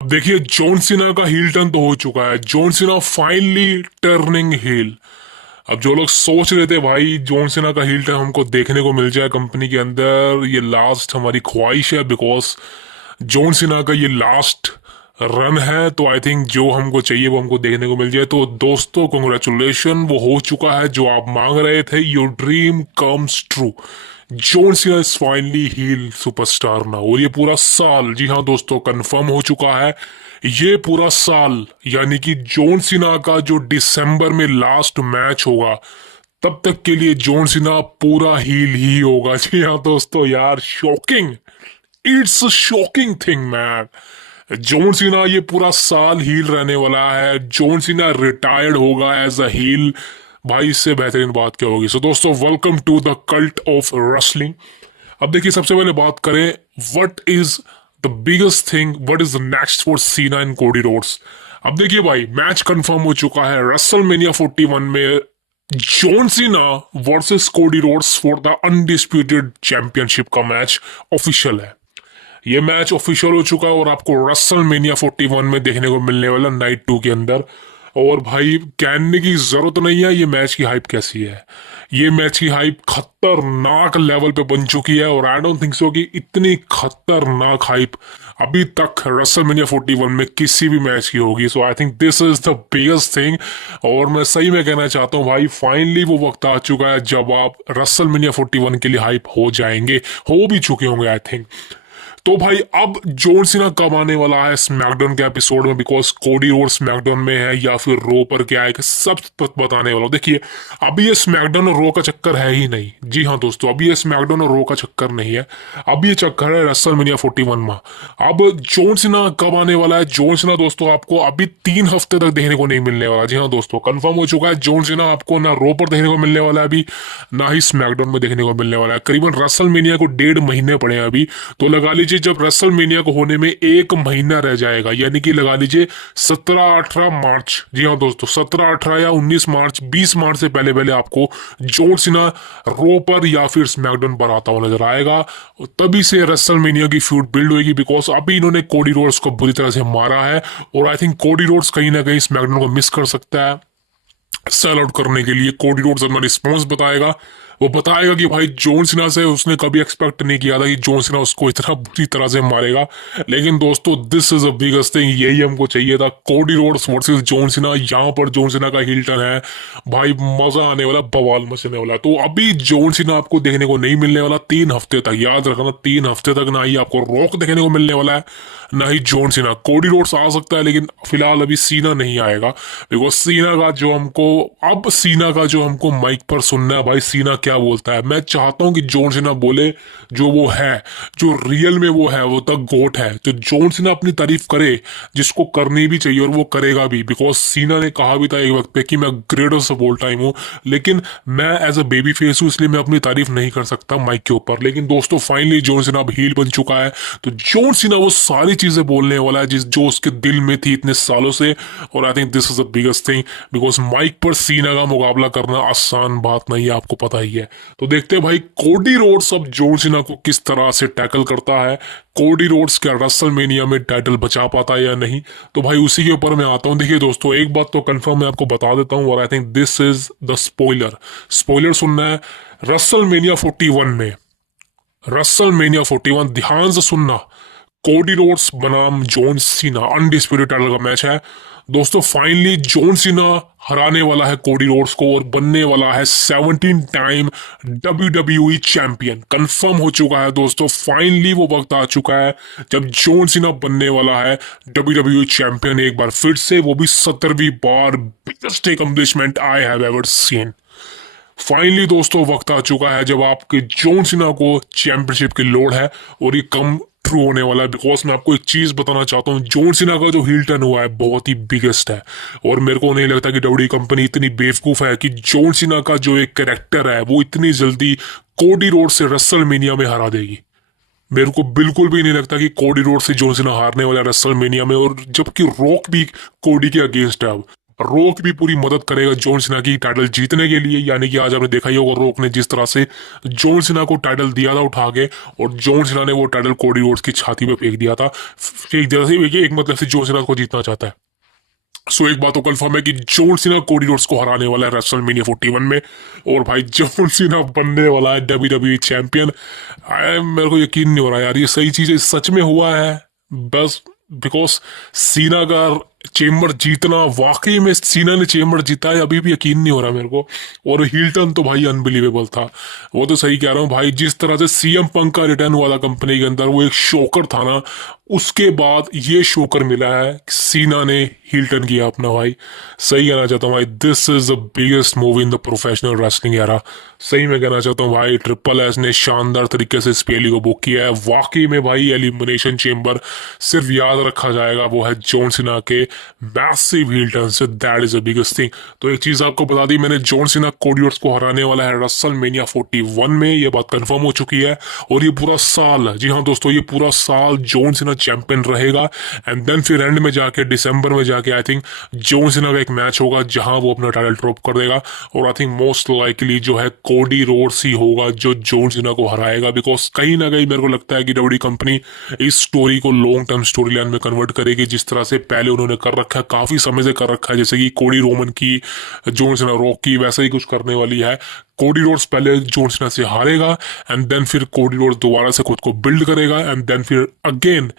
अब देखिए John Cena का हील टर्न तो हो चुका है। John Cena finally turning heal. अब जो लोग सोच रहे थे भाई जॉन सीना का हील टर्न हमको देखने को मिल जाए कंपनी के अंदर, ये लास्ट हमारी ख्वाहिश है, बिकॉज जॉन सीना का ये लास्ट रन है। तो आई थिंक जो हमको चाहिए वो हमको देखने को मिल जाए। तो दोस्तों कॉन्ग्रेचुलेशन, वो हो चुका है जो आप मांग रहे थे। Your dream comes true. John Cena is finally heel superstar ना। और ये पूरा साल, जी हाँ दोस्तों, कंफर्म हो चुका है। ये पूरा साल यानी कि जॉन सीना का जो दिसंबर में लास्ट मैच होगा तब तक के लिए जॉन सीना पूरा हील ही होगा। जी हाँ दोस्तों, यार shocking, it's shocking thing man. John Cena ये पूरा साल हील रहने वाला है। जॉन सीना रिटायर्ड होगा एज अ हील। भाई इससे बेहतरीन बात क्या होगी। सो दोस्तों welcome to the cult of wrestling. अब देखिए सबसे पहले बात करें what is the biggest thing, what is the next for Cena and Cody Rhodes. अब देखिए भाई मैच कंफर्म हो चुका है रेसलमेनिया 41 में। John Cena versus Cody Rhodes for the undisputed championship का मैच ऑफिशियल है। ये मैच ऑफिशियल हो चुका है और आपको रेसलमेनिया 41 में देखने को मिलने वाला नाइट 2 के अंदर। और भाई कहने की जरूरत नहीं है ये मैच की हाइप कैसी है। ये मैच की हाइप खतरनाक लेवल पे बन चुकी है और आई डोंट थिंक सो कि इतनी खतरनाक हाइप अभी तक रेसलमेनिया 41 में किसी भी मैच की होगी। So I think this is the biggest thing. और मैं सही में कहना चाहता हूँ भाई फाइनली वो वक्त आ चुका है जब आप रेसलमेनिया 41 के लिए हाइप हो जाएंगे, हो भी चुके होंगे आई थिंक। तो भाई अब जॉन सीना कब आने वाला है स्मैकडाउन के एपिसोड में, बिकॉज कोडी रोड स्मैकडाउन में है या फिर रो पर क्या है सब बताने वाला हूं। देखिए अभी ये स्मैकडाउन और रो का चक्कर है ही नहीं। जी हाँ दोस्तों, अभी ये स्मैकडाउन और रो का चक्कर नहीं है। अब ये चक्कर है रेसलमेनिया 41 में। अब जॉन सीना कब आने वाला है। जॉन सीना दोस्तों आपको अभी 3 हफ्ते तक देखने को नहीं मिलने वाला। जी हाँ दोस्तों, कंफर्म हो चुका है जॉन सीना आपको ना रो पर देखने को मिलने वाला है अभी, ना ही स्मैकडाउन में देखने को मिलने वाला है। करीबन रेसलमेनिया को 1.5 महीने पड़े हैं अभी। तो लगा लीजिए जब रेसलमेनिया को होने में 1 महीना रह जाएगा, यानी कि लगा लीजिए 17-18 मार्च। जी हाँ दोस्तों, 17-18 या 19 मार्च, 20 मार्च से पहले पहले आपको जॉन सीना रो पर या फिर स्मैकडाउन पर आता हुआ नजर आएगा। और तभी से रेसलमेनिया की फ्यूड बिल्ड होगी, बिकॉज अभी इन्होंने कोडी रोड्स को बुरी तरह से मारा है। और आई थिंक कोडी रोड्स कहीं ना कहीं स्मैकडाउन को मिस कर सकता है। सेल आउट करने के लिए कोडी रोड्स अपना रिस्पॉन्स बताएगा। वो बताएगा कि भाई जॉन सीना से उसने कभी एक्सपेक्ट नहीं किया था कि जॉन सीना उसको इतना बुरी तरह से मारेगा। लेकिन दोस्तों this is a biggest thing, यही हमको चाहिए था। Cody Rhodes versus John Cena, यहाँ पर जॉन सीना का हिल टर्न है भाई, मजा आने वाला, बवाल मचने वाला है। तो अभी जॉन सीना आपको देखने को नहीं मिलने वाला 3 हफ्ते तक, याद रखना 3 हफ्ते तक। ना ही आपको रॉक देखने को मिलने वाला है, ना ही जॉन सीना। कोडी रोड्स आ सकता है लेकिन फिलहाल अभी सीना नहीं आएगा, बिकॉज सीना का जो हमको, अब सीना का जो हमको माइक पर सुनना है भाई, सीना क्या बोलता है। मैं चाहता हूं कि जॉन सीना बोले जो वो है, जो रियल में वो है, वो द गोट है। तो जॉन सीना अपनी तारीफ करे, जिसको करनी भी चाहिए और वो करेगा भी, बिकॉज सीना ने कहा भी था एक वक्त पे कि मैं ग्रेटेस्ट ऑफ ऑल टाइम हूं। लेकिन मैं एज अ बेबी फेस हूं, इसलिए मैं अपनी तारीफ नहीं कर सकता माइक के ऊपर। लेकिन दोस्तों फाइनली जॉन सीना अब हील बन चुका है। तो जॉन सीना वो सारी चीजें बोलने वाला है जिस जो उसके दिल में थी इतने सालों से। और I think this is the biggest thing, because mike पर सीना का मुकाबला करना आसान बात नहीं है, आपको पता ही है। तो देखते हैं भाई कोडी रोड्स अब जॉन सीना को किस तरह से टैकल करता है। कोडी रोड्स क्या रेसलमेनिया में टाइटल बचा पाता है या नहीं, तो भाई उसी के ऊपर मैं आता हूं। देखिए दोस्तों एक बात तो कंफर्म मैं आपको बता देता हूं, और I think this is the spoiler. Spoiler सुनना है। रेसलमेनिया 41 में, रेसलमेनिया 41 ध्यान से सुनना, कोडी रोड्स बनाम जॉन सीना अनडिस्प्यूटेड टाइटल का मैच है दोस्तों। फाइनली जॉन सीना हराने वाला है कोडी रोड्स को और बनने वाला है 17 टाइम WWE चैंपियन। कंफर्म हो चुका है दोस्तों, फाइनली वो वक्त आ चुका है जब जॉन सीना बनने वाला है WWE चैंपियन एक बार फिर से, वो भी 17वीं बार। Biggest accomplishment I have ever seen. Finally दोस्तों वक्त आ चुका है जब आपके जॉन सीना को चैंपियनशिप की लोड़ है, और ये कम ट्रू होने वाला है। बिकॉज मैं आपको एक चीज बताना चाहता हूँ, जॉन सीना का जो हील टर्न हुआ है बहुत ही बिगेस्ट है। और मेरे को नहीं लगता कि डब्ल्यूडब्ल्यूई कंपनी इतनी बेवकूफ है कि जॉन सीना का जो एक कैरेक्टर है वो इतनी जल्दी कोडी रोड से रेसलमेनिया में हरा देगी। मेरे को बिल्कुल भी नहीं लगता कि कोडी रोड से जॉन सीना हारने वाला है रेसलमेनिया में, और जबकि रॉक भी कोडी के अगेंस्ट है अब। रोक भी पूरी मदद करेगा जॉन सीना की टाइटल जीतने के लिए। यानी कि आज आपने देखा ही होगा रोक ने जिस तरह से जॉन सीना को टाइटल दिया था उठा के, और जॉन सीना ने वो टाइटल कोडी रोड्स की छाती पे फेंक दिया था। एक मतलब से जॉन सीना को जीतना चाहता है। सो एक बात तो कंफर्म है कि जॉन सीना कोडी रोड्स को हराने वाला है रेसलमेनिया 41 में, और भाई जॉन सीना बनने वाला है WWE चैंपियन। मेरे को यकीन नहीं हो रहा यार, ये सही चीज सच में हुआ है बस बिकॉज सीना का चेम्बर जीतना, वाकई में सीना ने चेम्बर जीता है, अभी भी यकीन नहीं हो रहा मेरे को। और हील्टन तो भाई अनबिलीवेबल था, वो तो सही कह रहा हूँ भाई। जिस तरह से सीएम पंक का रिटर्न हुआ था कंपनी के अंदर, वो एक शोकर था ना, उसके बाद ये शोकर मिला है, सीना ने हील्टन किया अपना भाई। सही कहना चाहता हूँ भाई, this is the biggest move in the professional wrestling era. सही में कहना चाहता हूँ भाई, ट्रिपल एस ने शानदार तरीके से इस पीएलई को बुक किया है। वाकई में भाई एलिमिनेशन चेम्बर सिर्फ याद रखा जाएगा वो है जॉन सीना के मैसिव हील टर्न से, that is the biggest thing. तो एक चीज आपको बता दी मैंने, जॉन सीना कोडी रोड्स को हराने वाला है रेसलमेनिया 41 में, ये बात कंफर्म हो चुकी है। और ये पूरा साल, जी हाँ दोस्तों, ये पूरा साल जॉन सीना चैंपियन रहेगा। एंड देन फिर एंड में जाके दिसंबर में जाके आई थिंक जॉन सीना का एक मैच होगा जहां वो अपना टाइटल ड्रॉप कर देगा, और आई थिंक मोस्ट लाइकली जो है कोडी रोड्स ही होगा जो जॉन सीना को हराएगा। बिकॉज कहीं ना कहीं मेरे को लगता है कि डब्ल्यूडब्ल्यूई कंपनी इस स्टोरी को लॉन्ग टर्म स्टोरी लाइन में कन्वर्ट करेगी, जिस तरह से पहले उन्होंने कर रखा है, काफी समय से कर रखा है, जैसे कि कोडी रोमन की, जॉन सीना रॉक की, वैसा ही कुछ करने वाली है। कोडी रोड्स पहले जॉन सीना से हारेगा, एंड देन फिर कोडी रोड्स दोबारा से खुद को बिल्ड करेगा, एंड देन फिर again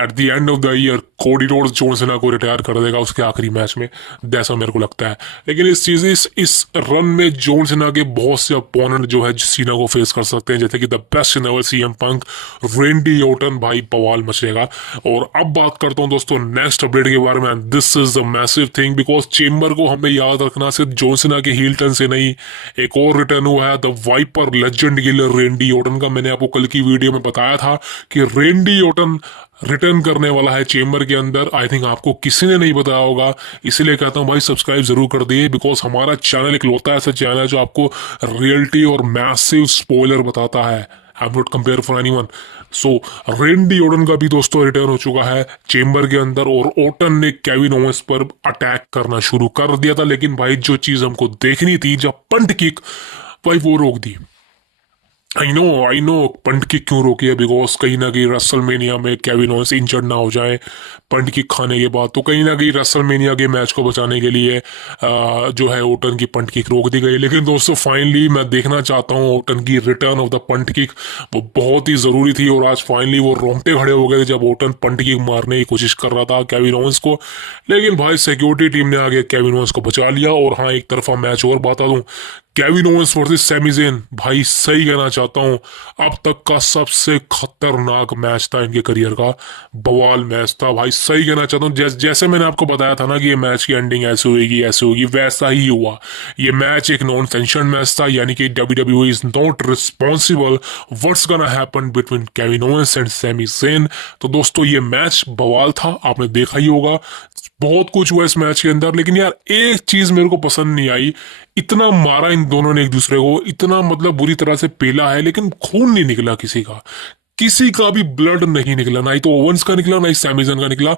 at the end of the year Cody Rhodes John Cena को रिटायर कर देगा उसके आखिरी मैच में, जैसा मेरे को लगता है। लेकिन इस रन में जॉन सीना के बहुत से अपोनेंट जो है सीना को फेस कर सकते हैं, जैसे कि the best in ever CM Punk, रेंडी Orton, भाई बवाल मचेगा। और अब बात करता हूं दोस्तों नेक्स्ट अपडेट के बारे में, this is the massive thing, because chamber को हमें याद रखना सिर्फ जॉन सीना के हील टर्न से नहीं, एक और रिटर्न हुआ है the Viper legend killer Randy Orton का। मैंने आपको कल की वीडियो में बताया था कि रेंडी ऑर्टन रिटर्न करने वाला है चेम्बर के अंदर। आई थिंक आपको किसी ने नहीं बताया होगा, इसलिए कहता हूं भाई सब्सक्राइब जरूर कर दिए, बिकॉज हमारा चैनल इकलौता ऐसा चैनल है जो आपको रियलिटी और मैसिव स्पॉइलर बताता है। I am not compare for anyone. So Randy Orton का भी दोस्तों रिटर्न हो चुका है चेम्बर के अंदर, और ओटन ने केविन ओवेंस पर अटैक करना शुरू कर दिया था। लेकिन भाई जो चीज हमको देखनी थी, जब पंट किक, भाई वो रोक दी। आई नो पंट किक क्यों रोकी है, बिकॉज कहीं ना कहीं रेसलमेनिया में केविन ओवेंस इंजर्ड ना हो जाए पंट किक खाने के बाद। तो कहीं ना कहीं रेसलमेनिया के मैच को बचाने के लिए जो है ओटन की पंट किक रोक दी गई। लेकिन दोस्तों फाइनली मैं देखना चाहता हूँ ओटन की return of the punt kick, वो बहुत ही जरूरी थी। और आज फाइनली वो रोंगटे खड़े हो गए थे जब ओटन पंट किक मारने की कोशिश कर रहा था केविन ओवेंस को। लेकिन भाई सिक्योरिटी टीम ने आगे केविन ओवेंस को बचा लिया। और हाँ, एक तरफा मैच और बता दूं, Kevin Owens versus Sami Zayn, भाई सही कहना चाहता हूं अब तक का सबसे खतरनाक मैच था इनके करियर का, बवाल मैच था भाई। सही कहना चाहता हूं, जैसे मैंने आपको बताया था ना कि ये मैच की एंडिंग ऐसे होगी, वैसा ही हुआ। ये मैच एक नॉन सेंशन मैच था, यानी कि WWE is not responsible what's gonna happen between Kevin Owens and Sami Zayn. तो दोस्तों ये मैच बवाल था, आपने देखा ही होगा, बहुत कुछ हुआ इस मैच के अंदर। लेकिन यार एक चीज मेरे को पसंद नहीं आई, इतना मारा इन दोनों ने एक दूसरे को, इतना मतलब बुरी तरह से पेला है, लेकिन खून नहीं निकला किसी का भी ब्लड नहीं निकला, ना ही तो ओवेंस का निकला, ना ही सैमी ज़ेन का निकला।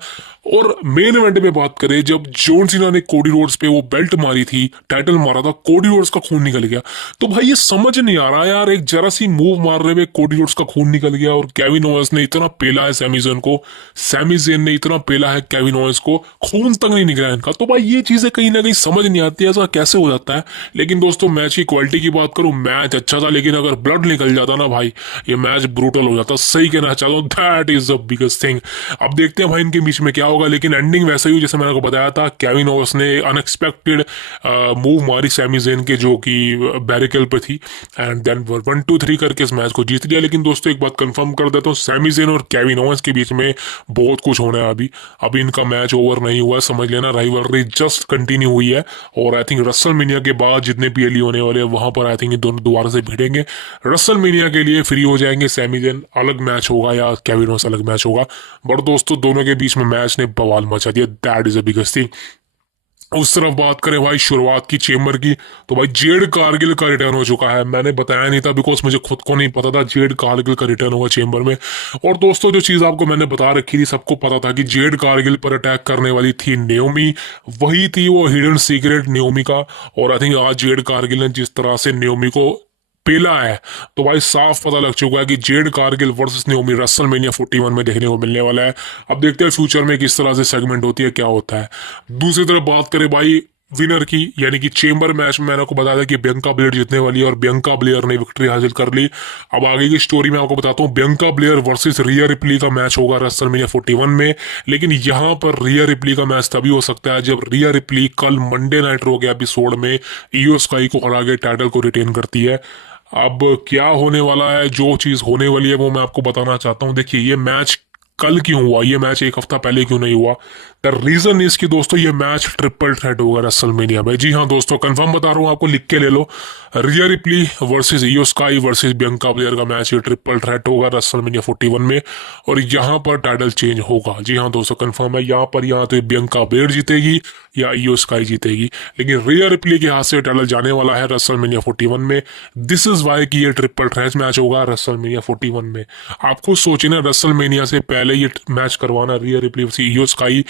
और मेन इवेंट में बात करें, जब जॉन सीना ने कोडी रोड्स पे वो बेल्ट मारी थी, टाइटल मारा था, कोडी रोड्स का खून निकल गया। तो भाई ये समझ नहीं आ रहा यार, एक जरा सी मूव मार रहे हुए कोडी रोड्स का खून निकल गया, और केविन ओवेंस ने इतना पेला है सैमी ज़ेन को, सैमी ज़ेन ने इतना पेला है केविन ओवेंस को, खून तक नहीं निकला इनका। तो भाई ये चीजें कहीं ना कहीं समझ नहीं आती है, ऐसा कैसे हो जाता है। लेकिन दोस्तों मैच की क्वालिटी की बात करूं, मैच अच्छा था, लेकिन अगर ब्लड निकल जाता ना भाई, ये मैच ब्रूटल हो जाता। सही कहना चाहता हूँ, that is the biggest thing. अब देखते हैं भाई इनके बीच में क्या होगा, लेकिन एंडिंग वैसा ही जैसे मैंने आपको बताया था, केविन ओवेंस ने अनएक्सपेक्टेड मूव मारी सैमी ज़ेन के, जो कि बैरिकेल पे थी, एंड देन 1-2-3 करके इस मैच को जीत लिया। लेकिन दोस्तों एक बात कंफर्म कर देता हूँ, सैमी ज़ेन और केविन ओवेंस के बीच में बहुत कुछ होना है अभी इनका मैच ओवर नहीं हुआ है, समझ लेना, राइवलरी जस्ट कंटिन्यू हुई है। और आई थिंक रेसलमेनिया के बाद जितने पीएलई होने वाले हैं वहां पर आई थिंक ये दोनों दोबारा से भिड़ेंगे, रेसलमेनिया के लिए फ्री हो जाएंगे। सैमी ज़ेन अलग मैच होगा या केविन ओवेंस अलग मैच होगा, बट दोस्तों दोनों के बीच में मैच ने बवाल मचा दिया, that is the biggest thing. उस तरफ बात करें भाई शुरुआत की चेम्बर की, तो भाई जेड कारगिल का रिटर्न हो चुका है। मैंने बताया नहीं था बिकॉज मुझे खुद को नहीं पता था जेड कारगिल का रिटर्न होगा चेम्बर में। और दोस्तों जो चीज़ आपको मैंने बता रखी थी, सबको पता था कि जेड कारगिल पर अटैक करने वाली थी नेओमी। वही थी वो हिडन सीक्रेट नेओमी का। और आई थिंक आज जेड कारगिल ने जिस तरह से नेओमी को पेला है, तो भाई साफ पता लग चुका है कि Jade Cargill versus Naomi WrestleMania 41 में देखने को मिलने वाला है। अब देखते हैं फ्यूचर में किस तरह से सेगमेंट होती है, क्या होता है। दूसरी तरफ बात करें भाई विनर की, यानी कि चेम्बर मैच में मैंने आपको बताया था कि बियंका ब्लेयर जीतने वाली है और बियंका ब्लेयर ने विक्ट्री हासिल कर ली। अब आगे की स्टोरी में आपको बताता हूँ। बियंका ब्लेयर वर्सेस रिया रिप्ली का मैच होगा रेसलमेनिया 41 में, लेकिन यहाँ पर रिया रिप्ली का मैच तभी हो सकता है जब रिया रिप्ली कल मंडे नाइट रो के एपिसोड में इयो स्काई को हरा के टाइटल को रिटेन करती है। अब क्या होने वाला है, जो चीज होने वाली है वो मैं आपको बताना चाहता हूँ। देखिए ये मैच कल क्यों हुआ, ये मैच एक हफ्ता पहले क्यों नहीं हुआ। द रीजन इज कि दोस्तों ये मैच ट्रिपल थ्रेट होगा रेसलमेनिया में। जी हाँ दोस्तों, कंफर्म बता रहा हूँ आपको, लिख के ले लो। रिया रिप्ली वर्सेस इयो स्काई वर्सेस बियंका ब्लेयर का मैच ये ट्रिपल थ्रेट होगा रेसलमेनिया 41 में, और यहाँ पर टाइटल चेंज होगा। जी हाँ दोस्तों कंफर्म है, यहाँ पर या तो बियंका ब्लेयर जीतेगी या इयो स्काई जीतेगी, लेकिन रिया रिप्ली के हाथ से टाइटल जाने वाला है रेसलमेनिया 41 में। दिस इज वाई कि ये ट्रिपल थ्रेट मैच होगा रेसलमेनिया 41 में। आप खुद सोचिए ना, रेसलमेनिया से पहले ये मैच करवाना रिया रिप्ली वर्सेस इयो स्काई,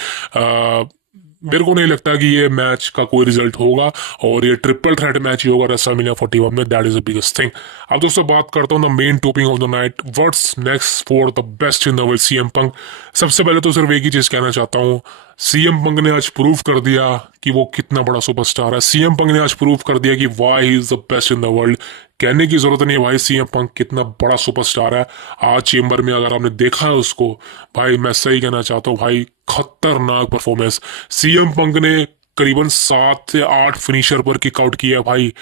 मेरे को नहीं लगता कि ये मैच का कोई रिजल्ट होगा, और ये ट्रिपल थ्रेट मैच ही होगा रेसलमेनिया 41 में। That is the biggest thing. अब दोस्तों बात करता हूँ the main topic of the night, what's next for the best in the world CM Punk. सबसे पहले तो सिर्फ एक ही चीज कहना चाहता हूँ, सीएम पंक ने आज प्रूव कर दिया कि वो कितना बड़ा सुपरस्टार है। सीएम पंक ने आज प्रूव कर दिया कि why he is the best in the world. कहने की जरूरत नहीं है भाई, सीएम पंक कितना बड़ा सुपरस्टार है। आज चेम्बर में अगर आपने देखा है उसको, भाई मैं सही कहना चाहता हूँ भाई, खतरनाक परफॉर्मेंस। सीएम पंक ने करीबन 7 से 8 फिनिशर पर किक आउट किया भाई।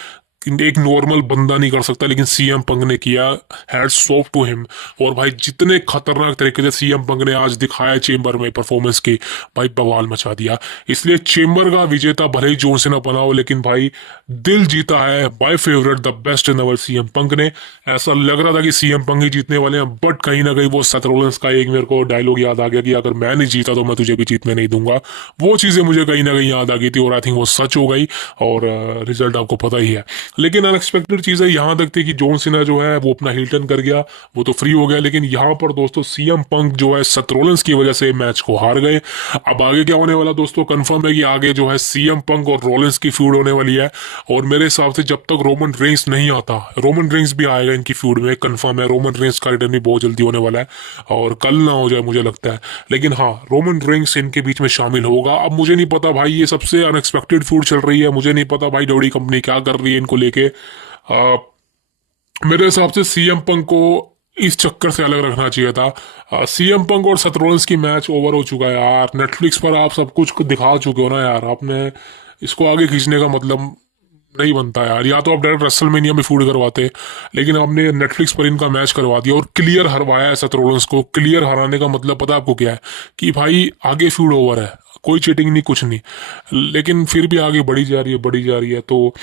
एक नॉर्मल बंदा नहीं कर सकता, लेकिन सीएम पंक ने किया। Hats off to him. और भाई जितने खतरनाक तरीके से सीएम पंक ने आज दिखाया चेम्बर में परफॉर्मेंस की, भाई बवाल मचा दिया। इसलिए चेम्बर का विजेता भले ही जॉन सीना बना हो, लेकिन भाई दिल जीता है my favourite the best in the world CM Punk ने। ऐसा लग रहा था कि सीएम पंक ही जीतने वाले हैं, बट कहीं ना कहीं वो सेथ रॉलिंस का एक मेरे को डायलॉग याद आ गया कि अगर मैं नहीं जीता तो मैं तुझे भी जीतने नहीं दूंगा। वो चीजें मुझे कहीं ना कहीं याद आ गई थी, और आई थिंक वो सच हो गई, और रिजल्ट आपको पता ही है। लेकिन अनएक्सपेक्टेड चीज है यहाँ तक थी कि जॉन सीना जो है वो अपना हिल टर्न कर गया, वो तो फ्री हो गया, लेकिन यहाँ पर दोस्तों सीएम पंक जो है सेथ रॉलिंस की वजह से मैच को हार गए। अब आगे क्या होने वाला दोस्तों, कंफर्म है कि आगे जो है सीएम पंक और रॉलिंस की फ्यूड होने वाली है। और मेरे हिसाब से जब तक रोमन रेंस नहीं आता, रोमन रेंस भी आएगा इनकी फ्यूड में, कंफर्म है। रोमन रेंस का रिटर्न भी बहुत जल्दी होने वाला है, और कल ना हो जाए मुझे लगता है, लेकिन हाँ रोमन रेंस इनके बीच में शामिल होगा। अब मुझे नहीं पता भाई, ये सबसे अनएक्सपेक्टेड फ्यूड चल रही है, मुझे नहीं पता भाई डब्ल्यूडब्ल्यूई कंपनी क्या कर रही है इनको लेके। मेरे हिसाब से सीएम पंक को इस चक्कर से अलग रखना चाहिए था। सीएम पंक और सेथ रॉलिंस की मैच ओवर हो चुका है यार। नेटफ्लिक्स पर आप सब कुछ दिखा चुके हो ना यार, आपने इसको आगे खींचने का मतलब नहीं बनता यार। या तो आप डायरेक्ट रेसलमेनिया में फूड करवाते, लेकिन आपने नेटफ्लिक्स पर इनका मैच करवा दिया और क्लियर हरवाया है सेथ रॉलिंस को। क्लियर हराने का मतलब पता है आपको क्या है, कि भाई आगे फीड ओवर है, कोई चीटिंग नहीं कुछ नहीं, लेकिन फिर भी आगे बढ़ी जा रही है बढ़ी जा रही है। तो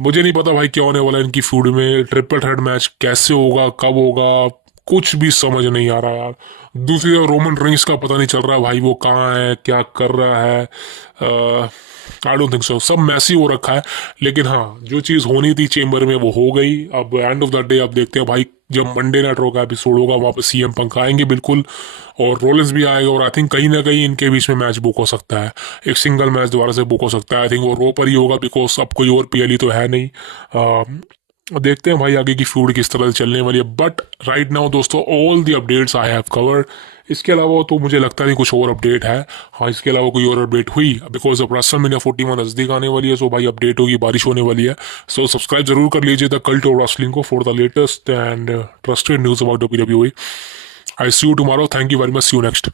मुझे नहीं पता भाई क्या होने वाला है इनकी फीड में। ट्रिपल थ्रेट मैच कैसे होगा, कब होगा, कुछ भी समझ नहीं आ रहा यार। दूसरी तरफ रोमन रेंस का पता नहीं चल रहा भाई, वो कहाँ है, क्या कर रहा है। आई डोंट थिंक सो, सब मैसी हो रखा है। लेकिन हाँ जो चीज़ होनी थी चेम्बर में वो हो गई। अब एंड ऑफ द डे अब देखते हैं भाई, जब मंडे नाइट रो का एपिसोड होगा वहाँ पे सीएम पंक आएंगे बिल्कुल, और रोलिंस भी आएगा, और आई थिंक कहीं ना कहीं इनके बीच में मैच बुक हो सकता है। एक सिंगल मैच दोबारा से बुक हो सकता है। आई थिंक वो रो पर ही होगा, बिकॉज अब कोई और पीएलई तो है नहीं। देखते हैं भाई आगे की फ्यूड किस तरह से चलने वाली है। बट राइट नाउ दोस्तों all the updates I have covered. इसके अलावा तो मुझे लगता नहीं कुछ और अपडेट है। हाँ इसके अलावा कोई और अपडेट हुई, बिकॉज अब रेसलमेनिया 41 नजदीक आने वाली है, सो भाई अपडेट होगी, बारिश होने वाली है। सो सब्सक्राइब जरूर कर लीजिए द कल्ट ऑफ रेसलिंग को for the latest and trusted news about WWE। I see you tomorrow, thank you very much, see you next.